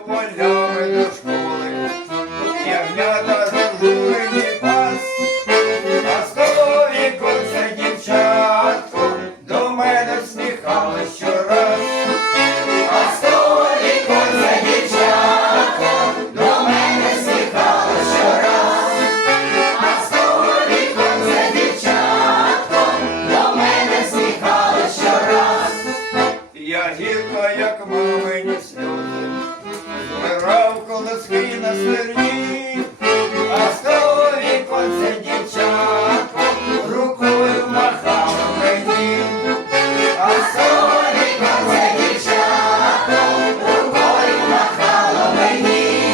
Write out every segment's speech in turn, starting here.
Полями до школи, ягнята зажурені пас, а сто вікон це дівчатко, до мене всміхалась щораз. А сто вікон це дівчатко, до мене всміхалась щораз. А сто вікон це дівчатко, до мене всміхалась щораз. Я гірко, як мамині колоски на стерні, а сто вікон це дівчатко, рукою махало мені. А сто вікон це дівчатко, рукою махало мені.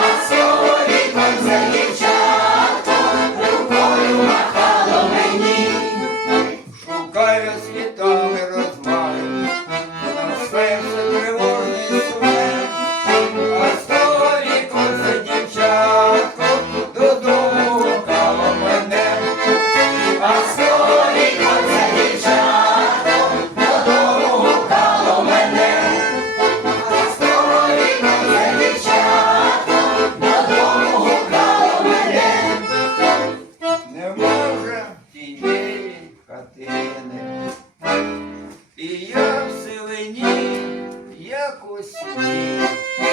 А сто вікон це дівчатко, рукою махало мені. Шукаю світами Música